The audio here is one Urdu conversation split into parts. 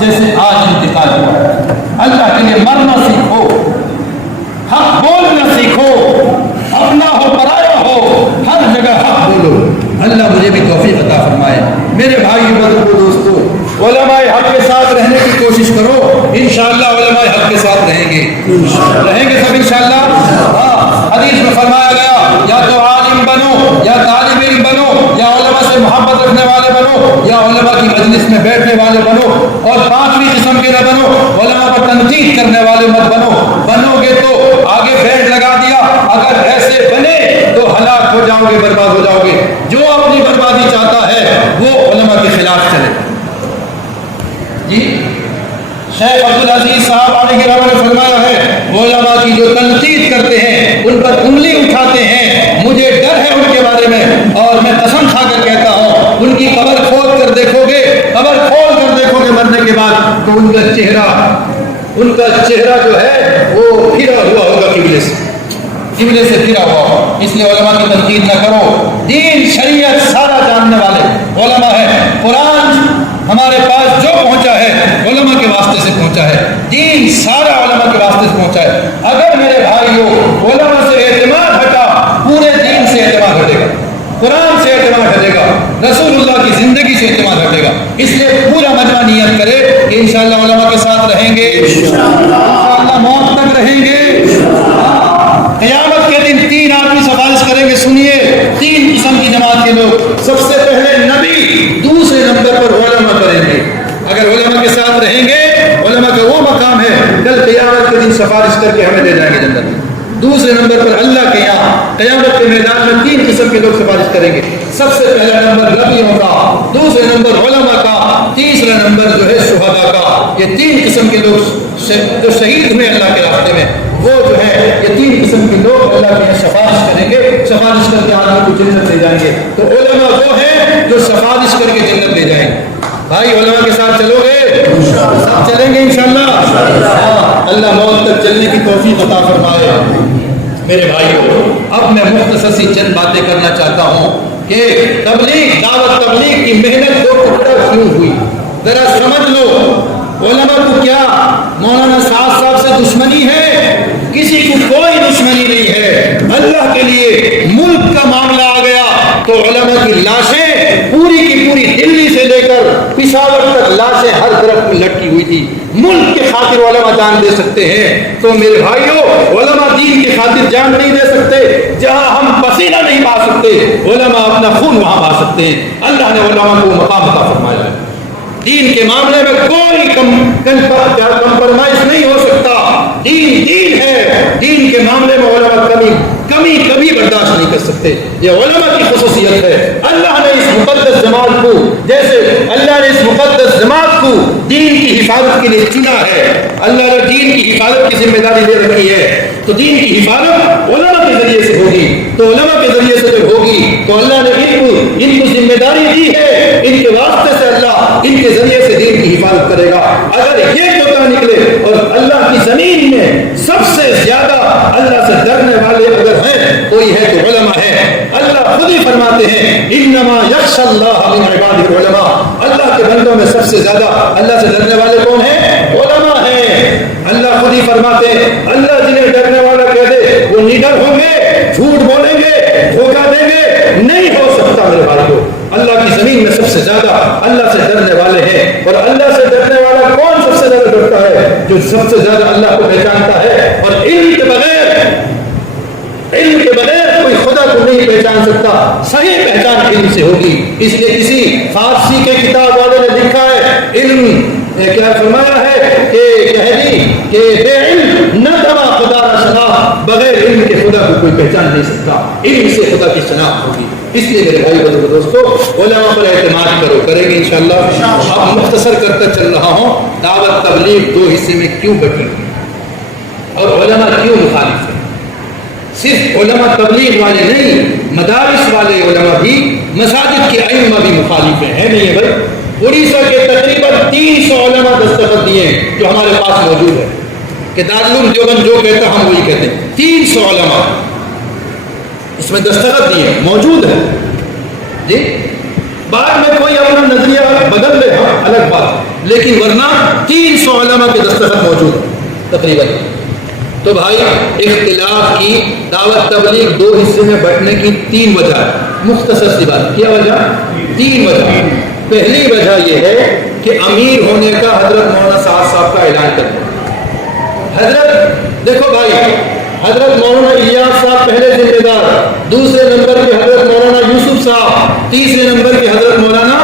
جیسے آج انتقال ہوا ہے. اللہ کے لیے مرنا سیکھو, حق بولنا سیکھو, اپنا ہو پرایا ہو ہر جگہ حق بولو. اللہ مجھے بھی توفیق عطا فرمائے. میرے بھائی بزرگوں دوستو, علماء حق کے ساتھ رہنے کی کوشش کرو. انشاءاللہ علماء حق کے ساتھ رہیں گے سب انشاءاللہ. حدیث میں فرمایا گیا یا تو عالم بنو یا طالب علم بنو یا علماء سے محبت رکھنے والے بنو یا علماء کی مجلس میں بیٹھنے والے بنو, اور پانچویں قسم کے نہ بنو, علماء پر تنقید کرنے والے مت بنو. بنو گے تو آگے بیٹ لگا دیا, اگر ایسے بنے تو ہلاک ہو جاؤ گے, برباد ہو جاؤ گے. جو اپنی بربادی چاہتا ہے وہ علماء کے خلاف چلے. جی شیخ عبدالعزیز صاحب علیہ رحمہ نے فرمایا ہے علماء کی جو تنقید کرتے ہیں, ان پر انگلی اٹھاتے ہیں, مجھے ڈر ہے ان کے بارے میں, اور میں قسم کھا کر کہتا ہوں ان کی قبر کھول کر دیکھو گے مرنے کے بعد تو ان کا چہرہ جو ہے وہ پھرا ہوا ہوگا, قبلے سے پھرا ہوا ہوگا. اس لیے علماء کی تنقید نہ کرو. دین شریعت سارا جاننے والے علماء ہیں. قرآن ہمارے پاس جو پہنچا ہے علماء کے واسطے سے پہنچا ہے. دین سارا علماء کے واسطے سے پہنچا ہے. اگر میرے بھائیوں علماء سے اعتماد ہٹا, پورے دین سے اعتماد ہٹے گا, قرآن سے اعتماد ہٹے گا, رسول اللہ کی زندگی سے اعتماد ہٹے گا. اس لیے پورا مجمع نیت کرے کہ انشاءاللہ علماء کے ساتھ رہیں گے, انشاءاللہ موت تک رہیں گے. قیامت کے دن 3 آدمی سفارش کریں گے. سنیے, 3 قسم کی جماعت کے لوگ. سب سے پہلے نبی, دوسرے نمبر پر علماء کریں گے. اگر علماء کے ساتھ رہیں گے, علماء کا وہ مقام ہے کل قیامت کے دن سفارش کر کے ہمیں لے جائیں گے جنت میں. دوسرے نمبر پر اللہ کے یہاں قیامت کے میدان میں 3 قسم کے لوگ سفارش کریں گے. سب سے پہلا نمبر نبیوں کا, دوسرے نمبر علماء کا, تیسرا نمبر جو ہے شہداء کا. یہ 3 قسم کے لوگ جو شہید ہوئے اللہ کے راستے میں, وہ جو ہے یہ 3 قسم کے لوگ اللہ کے یہاں سفارش کریں گے. سفارش کر کے آدمی کو جنت لے جائیں گے. تو علماء وہ ہیں جو سفارش کر کے جنت لے جائیں گے. بھائی علماء کے ساتھ چلو گے, ساتھ چلیں گے انشاءاللہ. اللہ موت تک چلنے کی توفیق عطا فرمائے. میرے بھائیوں, اب میں مختصر سی چند باتیں کرنا چاہتا ہوں کہ دعوت تبلیغ کی محنت 2 ٹکڑا کیوں ہوئی, ذرا سمجھ لو. علماء کو کیا مولانا صاحب سے دشمنی ہے؟ کسی کو کوئی دشمنی نہیں ہے. اللہ کے لیے ملک کا معاملہ آ گیا تو علماء کی لاشیں پوری کی پوری دلی سے لے کر پشاور تک لاشیں ہر طرف میں لٹکی ہوئی تھی. ملک کے خاطر علماء جان دے سکتے ہیں, تو میرے بھائیوں علماء دین کی خاطر جان نہیں دے سکتے. جہاں ہم پسینہ نہیں بہا سکتے, علماء اپنا خون وہاں بہا سکتے ہیں. اللہ نے علماء کو مقام عطا فرمایا ہے. دین کے معاملے میں کوئی کمپرومائز نہیں ہو سکتا. دین ہے. دین کے معاملے میں علماء کمی کبھی برداشت نہیں کر سکتے. یہ علماء کی خصوصیت ہے. اللہ نے اس مقدس جماعت کو, جیسے اللہ نے اس مقدس جماعت کو دین کی حفاظت کے لیے چنا ہے, اللہ نے دین کی حفاظت کی ذمہ داری دے رکھی ہے, تو دین کی حفاظت علماء کے ذریعے سے ہوگی. تو علماء کے ذریعے سے جب ہوگی تو اللہ نے ان کو ذمہ داری دی ہے, ان کے واسطے سے اللہ ان کے ذریعے سے دین کی حفاظت کرے گا. اگر یہ کوتا نکلے, اور اللہ کی زمین میں سب سے زیادہ اللہ سے ڈرنے والے اگر ہیں کوئی ہے تو علماء ہے. اللہ خود ہی فرماتے ہیں انما یخشی اللہ من عبادہ العلماء. اللہ کے بندوں میں سب سے زیادہ اللہ سے ڈرنے والے کون ہیں؟ علماء ہیں. اللہ خود ہی فرماتے ہیں اللہ جنہیں ڈرنے والا کہہ دے وہ نڈر ہوں گے, جھوٹ بولیں گے, دھوکہ دیں گے, نہیں ہو سکتا. میرے بھائیوں اللہ کی زمین میں سب سے زیادہ اللہ سے ڈرنے والے ہیں. اور اللہ سے ڈرنے والا کون سب سے زیادہ ڈرتا ہے؟ جو سب سے زیادہ اللہ کو پہچانتا ہے. اور علم کے بغیر کوئی خدا کو نہیں پہچان سکتا. صحیح پہچان علم سے ہوگی. اس لیے کسی فارسی کے کتاب والے نے لکھا ہے, علم کیا فرمایا ہے کہ کہہ دی کہ بے علم نہ دوا خدا را شناخت, بغیر علم کے خدا کو کوئی پہچان نہیں سکتا. علم سے خدا کی شناخت ہوگی. اس لیے میرے بھائی بزرگ دوستو علماء پر اعتماد کرو, کریں گے انشاءاللہ. اب مختصر کرتا چل رہا ہوں دعوت تبلیغ 2 حصے میں کیوں بٹی اور علماء کیوں مخالف ہیں. صرف علماء تبلیغ والے نہیں, مدارس والے علماء بھی, مساجد کے ائمہ بھی مخالف ہیں. ہے نہیں ہے بھائی؟ اڑیسہ کے تقریباً 300 علماء دستخط دیے ہیں جو ہمارے پاس موجود ہے کہ دارالعلوم دیوبند جو کہتا ہم وہی کہتے ہیں. 300 علماء اس میں دستخط دیے موجود ہے جی. بعد میں کوئی اپنا نظریہ بدل لے الگ بات، لیکن ورنہ 300 علماء کے دستخط موجود ہیں تقریباً. تو بھائی اختلاف کی دعوت تبلیغ 2 حصے میں بٹنے کی 3 وجہ، مختصر سی بات. کیا وجہ؟ 3 وجہ. پہلی وجہ یہ ہے کہ امیر ہونے کا حضرت مولانا صاحب کا اعلان کرنا. حضرت دیکھو بھائی، حضرت مولانا الیاس صاحب پہلے ذمہ دار، دوسرے نمبر پہ حضرت مولانا یوسف صاحب، تیسرے نمبر پہ حضرت مولانا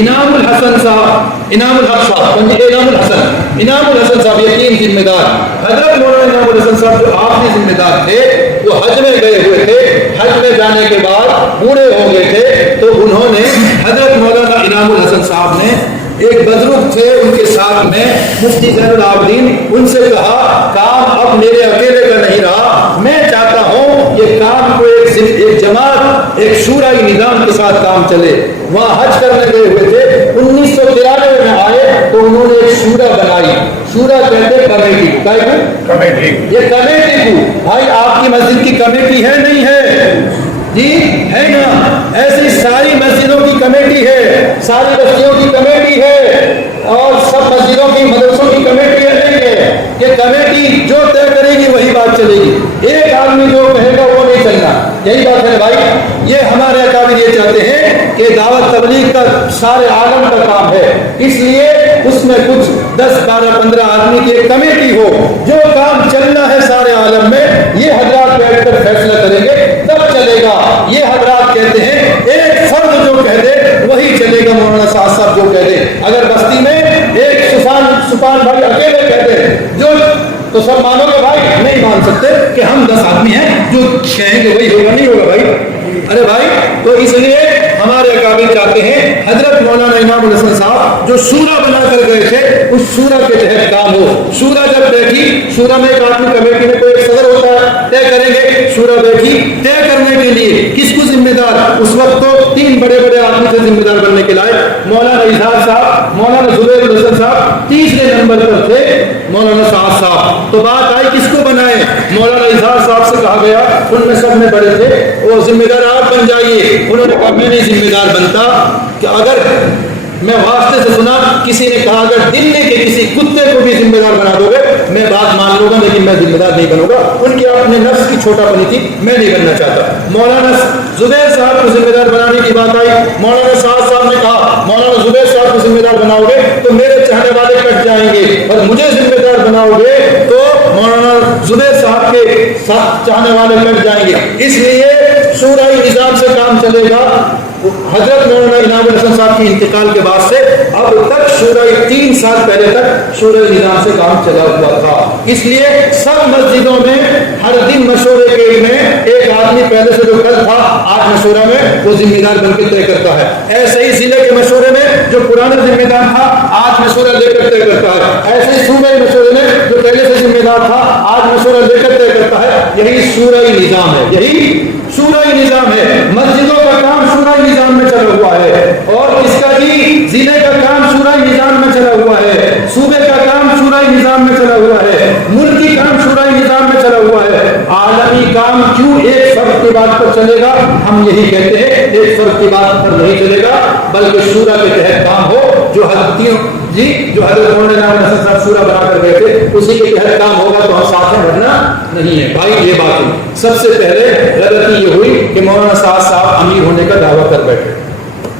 انعام الحسن صاحب، انعام الحق صاحب، انعام الحسن صاحب، یہ 3 ذمہ دار. حضرت مولانا انعام الحسن صاحب جو آخری ذمہ دار تھے وہ حج میں گئے ہوئے تھے. حج میں جانے کے بعد بوڑھے ہو گئے تھے تو انہوں نے حضرت مولانا انعام الحسن صاحب نے ایک بزرگ تھے ان کے ساتھ میں مفتی زین العابدین، ان سے کہا کام اب میرے اکیلے کا نہیں رہا، میں چاہتا ہوں یہ کام کو ایک جماعت، ایک شورائی نظام کے ساتھ کام چلے. وہاں حج کرنے گئے ہوئے تھے، 1993 میں آئے تو انہوں نے ایک شورا بنائی. شورا کہتے کمیٹی. یہ کمیٹی کو بھائی آپ کی مسجد کی کمیٹی ہے نہیں ہے؟ جی ہے نا. ایسی ساری مسجدوں کی کمیٹی ہے، ساری بستیوں کی کمیٹی ہے، اور سب مسجدوں کی مدرسوں کی کمیٹی ہے نہیں ہے. یہ کمیٹی جو طے کرے گی وہی بات چلے گی. ایک آدمی جو کہے گا وہ نہیں چلنا. یہی بات ہے بھائی. یہ ہمارے اکابر یہ چاہتے ہیں کہ دعوت تبلیغ کا سارے عالم کا کام ہے، اس لیے اس میں کچھ 10 12 15 آدمی کی ایک کمیٹی ہو. جو کام چلنا ہے سارے عالم میں یہ حضرات بیٹھ کر فیصلہ کریں گے تب چلے گا. یہ حضرات کہتے ہیں ایک فرد جو کہہ دے وہی چلے گا. مولانا صاحب جو کہہ دے، اگر بستی میں ایک سفان بھائی اکیلے کہہ دے جو تو سب مانو گے بھائی؟ نہیں مان سکتے کہ ہم 10 آدمی ہیں جو کہیں گے وہی ہوگا، نہیں ہوگا بھائی. ارے بھائی تو اس لیے ہمارے اکابر چاہتے ہیں حضرت مولانا انعام الحسن صاحب جو شورا بنا کر گئے تھے اس شورا کے تحت کام ہو. شورا جب بیٹھی، شورا میں ایک آدمی کمیٹی میں کوئی ایک صدر ہوتا ہے، طے کریں گے. شورا بیٹھی طے کرنے کے لیے کس کو ذمہ دار؟ اس وقت تو 3 بڑے بڑے آدمی سے ذمہ دار بننے کے لائق مولانا اظہار صاحب، مولانا زبیر الحسن صاحب، تیسرے نمبر پر تھے مولانا صاحب. تو بات آئی کس کو بنائے؟ مولانا اظہار صاحب سے کہا گیا، ان میں سب میں بڑے تھے، وہ ذمہ دار آپ بن جائیے. انہوں نے کہا میں نہیں ذمہ دار بنتا. کہ اگر میں واسطے سے سنا کسی نے کہا اگر دلی کے کسی کتے کو بھی ذمہ دار بنا دو گے میں بات مان لوں گا، لیکن میں ذمہ دار نہیں بنوں گا. ان کی اپنے نفس کی چھوٹا پنی تھی، میں نہیں بننا چاہتا. مولانا زبیر صاحب کو ذمہ دار بنانے کی بات آئی. مولانا صاحب نے کہا مولانا زبیر صاحب کو ذمہ دار بناؤ گے تو میرے چاہنے والے کٹ جائیں گے، اور مجھے ذمہ دار بناؤ گے تو مولانا زبیر صاحب کے ساتھ چاہنے والے کٹ جائیں گے. اس لیے شورائی نظام سے کام چلے گا. حضرت مولانا انعام الحسن صاحب کی انتقال کے بعد سے اب تک شورائی 3 سال پہلے تک شورائی نظام سے کام چلا ہوا تھا. اس لیے سب مسجدوں میں ہر دن مشورے کے میں ایک آدمی پہلے سے جو کل تھا آج مشورہ میں وہ ذمہ دار بن کے طے کرتا ہے. ایسے ہی ضلع کے مشورے میں جو پرانا ذمہ دار تھا آج مشورہ لے کر طے کرتا ہے. ایسے ہی صوبائی مشورے میں جو پہلے سے ذمہ دار تھا آج مشورہ لے کر طے کرتا ہے. یہی شورائی نظام ہے، یہی شورائی نظام ہے. مسجدوں کا کام شورائی نظام میں چلا ہوا ہے، اور اس کا جی ضلع کا کام شورائی نظام میں چلا ہوا ہے، صوبے کا کام شورائی نظام میں چلا ہوا ہے، ملکی کام شورائی نظام میں چلا ہوا ہے. عالمی کام کیوں ایک فرد کی بات پر چلے گا؟ ہم یہی کہتے ہیں ایک فرد کی بات پر نہیں چلے گا، بلکہ شورا کے تحت کام ہو. جو حضرت مولانا حسن صاحب شورا بنا کر گئے تھے اسی کے تحت کام ہوگا تو ہم ساتھ میں بڑھنا نہیں ہے بھائی. یہ بات ہے. سب سے پہلے غلطی یہ ہوئی کہ مولانا صاحب امیر ہونے کا دعویٰ کر بیٹھے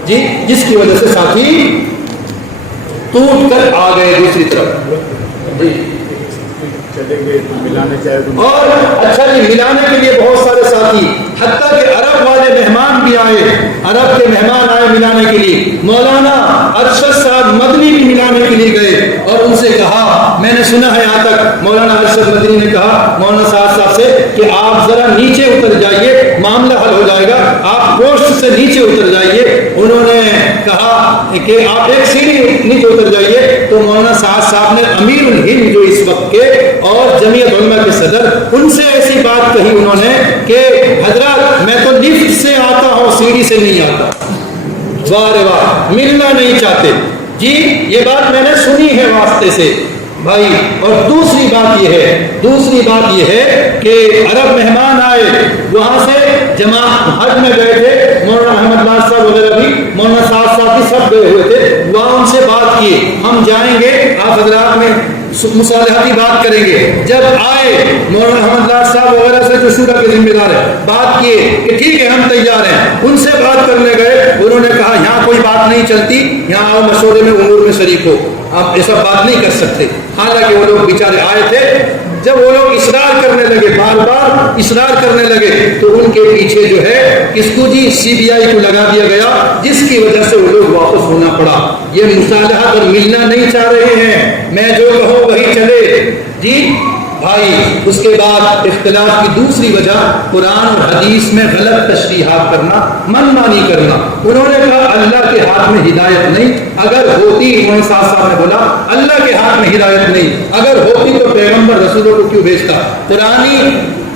جی، جس کی وجہ سے ساتھی ٹوٹ کر آ گئے دوسری طرف جی. اور اچھا جی ملانے کے لیے بہت سارے ساتھی، حتیٰ کہ عرب والے مہمان بھی آئے، عرب کے مہمان آئے ملانے کے لیے. مولانا ارشد صاحب مدنی بھی ملانے کے لیے گئے اور ان سے کہا، میں نے سنا ہے یہاں تک مولانا ارشد مدنی نے کہا مولانا صاحب سے کہ آپ ذرا نیچے اتر جائیے، معاملہ حل ہو جائے گا، آپ پوسٹ سے نیچے اتر جائیے. انہوں نے کہا کہ آپ ایک سیڑھی نیچے اتر جائیے. تو مولانا صاحب نے امیر الہند جو اس وقت کے اور جمعیت علماء کے صدر، ان سے ایسی بات کہی انہوں نے کہ حضرات میں تو لفٹ سے آتا ہوں سیڑھی سے نہیں آتا. واہ رے واہ، ملنا نہیں چاہتے جی. یہ بات میں نے سنی ہے واسطے سے بھائی. اور دوسری بات یہ ہے کہ عرب مہمان آئے، وہاں سے جماعت حج میں گئے تھے، مولانا احمد لاج صاحب وغیرہ بھی، مولانا سعد صاحب بھی سب گئے ہوئے تھے، وہاں ان سے بات کیے ہم جائیں گے آپ حضرات میں مصالحتی بات کریں گے. جب آئے مولانا احمد لاج صاحب وغیرہ سے جو شورا کے ذمہ دار ہے بات کیے کہ ٹھیک ہے ہم تیار ہیں، ان سے بات کرنے گئے، انہوں نے کہا یہاں کوئی بات نہیں چلتی، یہاں آؤ مشورے میں امور میں شریک ہو، آپ ایسا بات نہیں کر سکتے. حالانکہ وہ لوگ بیچارے آئے تھے. جب وہ لوگ اصرار کرنے لگے، بار بار اصرار کرنے لگے، تو ان کے پیچھے جو ہے کس کو جی CBI کو لگا دیا گیا، جس کی وجہ سے وہ لوگ واپس ہونا پڑا. یہ مصالحت اور ملنا نہیں چاہ رہے ہیں، میں جو کہوں وہی چلے جی بھائی. اس کے بعد اختلاف کی دوسری وجہ قرآن اور حدیث میں غلط تشریحات کرنا، من مانی کرنا. انہوں نے کہا اللہ کے ہاتھ میں ہدایت نہیں، اگر ہوتی امام صاحب نے بولا اللہ کے ہاتھ میں ہدایت نہیں، اگر ہوتی تو پیغمبر رسولوں کو کیوں بھیجتا.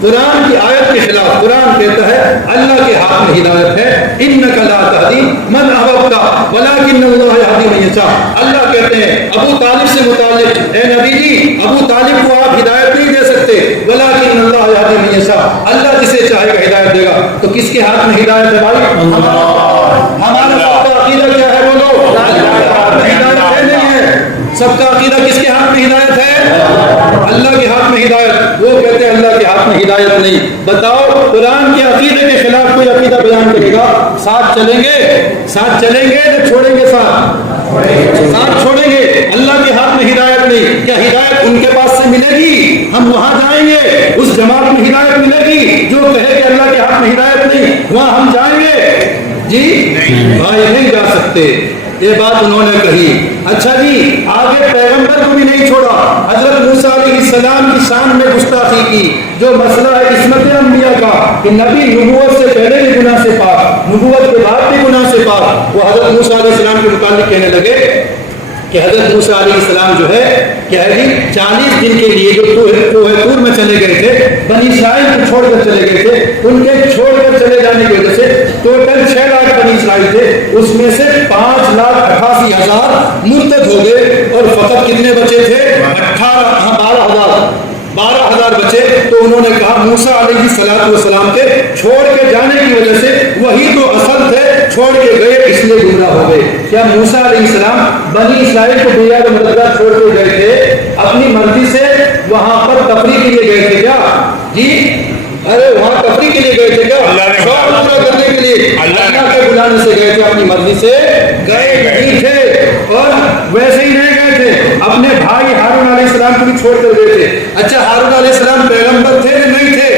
قرآن کی آیت کے خلاف قرآن کہتا ہے اللہ کے ہاتھ میں ہدایت ہے، انک لا تہدی من احببت ولکن اللہ یہدی من یشاء. اللہ کہتے ہیں ابو طالب سے متعلق، اے نبی جی ابو طالب کو آپ ہدایت نہیں دے سکتے، ولکن اللہ یہدی من یشاء، اللہ جسے چاہے گا ہدایت دے گا. تو کس کے ہاتھ میں ہدایت ہے بھائی؟ ہمارا سب کا عقیدہ کیا ہے بولو؟ ہدایت ہے نہیں ہے. سب کا عقیدہ کس کے ہاتھ میں ہدایت ہے؟ اللہ کے ہاتھ میں ہدایت. وہ کہتے ہیں اللہ کے ہاتھ میں ہدایت نہیں. بتاؤ قرآن کے عقیدے کے خلاف کوئی عقیدہ بیان کرے گا، ساتھ چلیں گے تو چھوڑیں گے، ساتھ چھوڑیں گے. اللہ کے ہاتھ میں ہدایت نہیں. کیا ہدایت ان کے پاس سے ملے گی؟ ہم وہاں جائیں گے، اس جماعت میں ہدایت ملے گی جو کہے کہ اللہ کے ہاتھ میں ہدایت نہیں، وہاں ہم جائیں گے جی بھائی نہیں جا سکتے. یہ بات انہوں نے کہی. اچھا جی آگے پیغمبر کو بھی نہیں چھوڑا، حضرت موسیٰ علیہ السلام کی شان میں گستاخی کی. جو مسئلہ ہے عصمت انبیاء کا کہ نبی نبوت سے پہلے بھی گناہ سے پاک، نبوت کے بعد بھی گناہ سے پاک، وہ حضرت موسیٰ علیہ السلام کے متعلق کہنے لگے کہ حضرت موسیٰ علیہ السلام جو ہے کیا ہے جی 40 دن کے لیے جو طور میں چلے گئے تھے، بنی اسرائیل کو چھوڑ کر چلے گئے تھے، ان کے چھوڑ کر چلے جانے کی وجہ سے ٹوٹل 6 لاکھ بنی اسرائیل تھے، اس میں سے 5,88,000 مرتد ہو گئے، اور فقط کتنے بچے تھے؟ 12,000 بچے. تو انہوں نے کہا موسیٰ علیہ السلام کے چھوڑ کے جانے کی وجہ سے وہی تو اصل تھے، چھوڑ کے گئے اس لیے گمراہ ہو گئے. کیا موسیٰ علیہ السلام بنی اسرائیل کو بیار مددگار چھوڑ کے گئے تھے اپنی مرضی سے؟ وہاں پر تفریح کے لیے گئے تھے کیا جی؟ ارے وہاں تفریح کے لیے گئے تھے کیا؟ شوق پورا کرنے کے لیے اللہ کے بلانے سے گئے تھے، اپنی مرضی سے گئے نہیں تھے. اور ویسے ہی نہیں گئے تھے، اپنے بھائی ہارون علیہ السلام کو بھی چھوڑ کر گئے تھے. اچھا ہارون علیہ السلام پیغمبر تھے یا نہیں تھے؟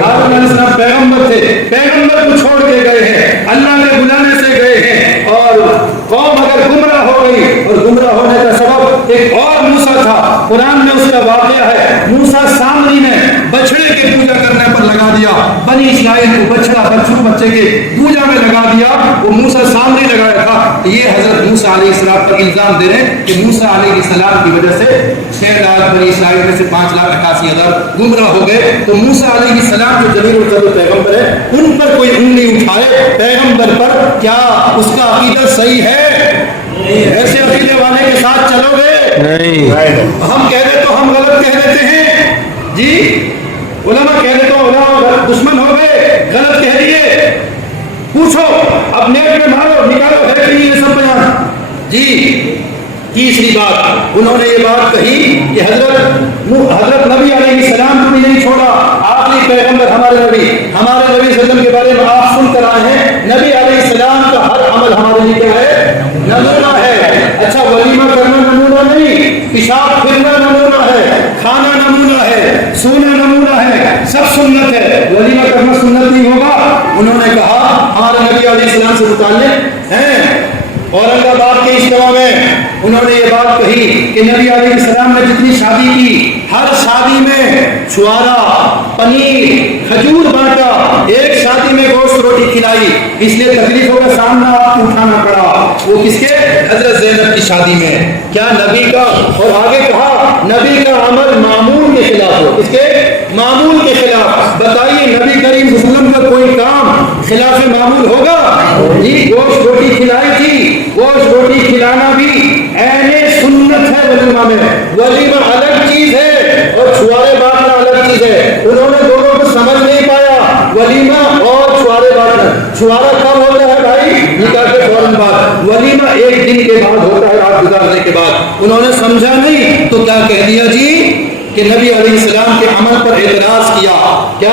ہارون علیہ السلام پیغمبر تھے، پیغمبر کو چھوڑ کے گئے ہیں، اللہ کے بلانے سے گئے ہیں. اور قوم اگر گمراہ ہو گئی، اور گمراہ ہونے کا سبب ایک اور موسیٰ تھا، قرآن میں اس کا واقعہ ہے. موسیٰ سامری نے بچڑے کے پوجا کرنے پر لگا دیا، بنی اسرائیل کو بچے کے پوجا میں لگا دیا، وہ موسیٰ سامری لگایا تھا. یہ حضرت موسیٰ علیہ السلام پر الزام دے رہے ہیں کہ موسیٰ علیہ السلام کی وجہ سے 6 لاکھ بنی اسرائیل میں سے 5,88,000 گمراہ ہو گئے. تو موسیٰ علیہ السلام جو جلیل القدر پیغمبر ہے، ان پر کوئی انگلی اٹھائے پیغمبر پر، کیا اس کا عقیدہ صحیح ہے؟ ایسے عقیدے والے کے ساتھ چلو گے؟ نہیں. ہم کہہ دیں تو ہم غلط کہہ دیتے ہیں جی، علماء کہہ دیں تو علماء دشمن ہو گئے، غلط کہہ دیے. پوچھو اب نیٹ میں مارو نکالو ہے کہ نہیں یہ سب بیان جی. تیسری بات انہوں نے یہ بات کہی کہ حضرت نبی علیہ السلام کو بھی نہیں چھوڑا. آخری پیغمبر ہمارے نبی صلی اللہ علیہ وسلم کے بارے میں آپ سن کر آئے ہیں، نبی علیہ السلام کا ہر عمل ہمارے لیے کیا ہے؟ نمونہ ہے. اچھا ولیمہ کرنا نمونہ نہیں، پیشاب پھرنا نمونہ ہے، کھانا نمونہ ہے، سونا نمونہ ہے، سب سنت ہے. ولیمہ کرنا سنت نہیں ہوگا. انہوں نے کہا ہمارے نبی علیہ السلام سے متعلق ہیں اورنگ آباد کے اجتماع میں انہوں نے یہ بات کہی کہ نبی علیہ السلام نے جتنی شادی کی، ہر شادی میں چھوارا، پنیر، کھجور بانٹا، ایک شادی میں گوشت روٹی کھلائی، اس لیے تکلیفوں کا سامنا آپ کو اٹھانا پڑا. وہ کس کے؟ حضرت زینب کی شادی میں. کیا نبی کا؟ اور آگے کہا نبی کا عمل معمول کے خلاف ہو. اس کے معمول کے خلاف. بتائیے نبی کریم صلی اللہ علیہ وسلم کا کوئی کام خلاف معمول ہوگا جی؟ گوشت روٹی کھلائی تھی، گوشت روٹی کھلانا بھی عین سنت ہے. ولیمہ میں ولیمہ الگ چیز ہے اور چھوارے بانٹنا الگ چیز ہے. انہوں نے دونوں کو سمجھ نہیں پایا، ولیمہ اور بعد چھوارا کب ہوتا ہے بھائی؟ نکاح کے فوراً بعد. ولیمہ ایک دن کے بعد ہوتا ہے، رات گزارنے کے بعد. انہوں نے سمجھا نہیں تو کیا کہہ دیا جی کہ نبی علیہ السلام کے عمل پر اعتراض کیا. کیا